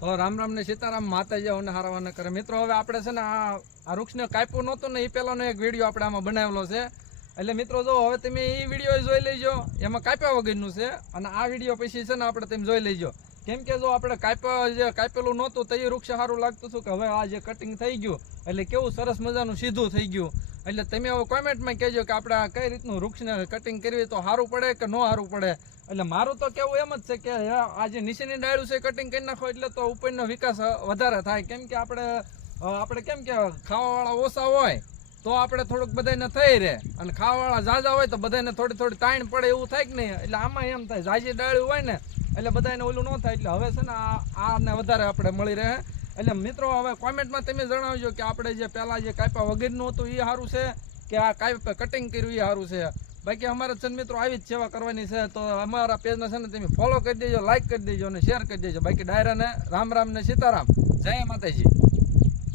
તો રામ રામ ને સીતારામ, માતાજી અવને હારવાના કરે. મિત્રો હવે આપણે છે ને આ વૃક્ષને કાપ્યું નહોતું ને એ પહેલાનો એક વિડીયો આપણે આમાં બનાવેલો છે. એટલે મિત્રો જો હવે તમે એ વિડીયો જોઈ લેજો, એમાં કાપ્યા વગરનું છે. અને આ વિડીયો પછી છે ને આપણે તમે જોઈ લેજો. કેમ કે જો આપણે કાપેલું નહોતું તો એ વૃક્ષ સારું લાગતું હતું કે હવે આ જે કટિંગ થઈ ગયું એટલે કેવું સરસ મજાનું સીધું થઈ ગયું. એટલે તમે હવે કોમેન્ટમાં કહેજો કે આપણે કઈ રીતનું વૃક્ષને કટિંગ કરવી તો સારું પડે કે ન સારું પડે. એટલે મારું તો કેવું એમ જ છે કે આ જે નીચેની ડાળું છે કટિંગ કરી નાખો એટલે તો ઉપરનો વિકાસ વધારે થાય. કેમ કે આપણે કેમ કે ખાવાવાળા ઓછા હોય તો આપણે થોડુંક બધાને થઈ રહે, અને ખાવાવાળા ઝાઝા હોય તો બધાને થોડી થોડી તાણ પડે એવું થાય કે નહીં. એટલે આમાં એમ થાય ઝાઝી ડાળું હોય ને એટલે બધાને ઓલું ન થાય. એટલે હવે છે ને આને વધારે આપણે મળી રહે. એટલે મિત્રો હવે કોમેન્ટમાં તમે જણાવજો કે આપણે જે પહેલાં જે કાપ્યા વગરનું હતું એ સારું છે કે આ કટિંગ કર્યું એ સારું છે. બાકી અમારા છે મિત્રો આવી જ સેવા કરવાની છે. તો અમારા પેજને છે ને તમે ફોલો કરી દેજો, લાઈક કરી દેજો અને શેર કરી દેજો. બાકી ડાયરાને રામ રામ ને સીતારામ, જય માતાજી.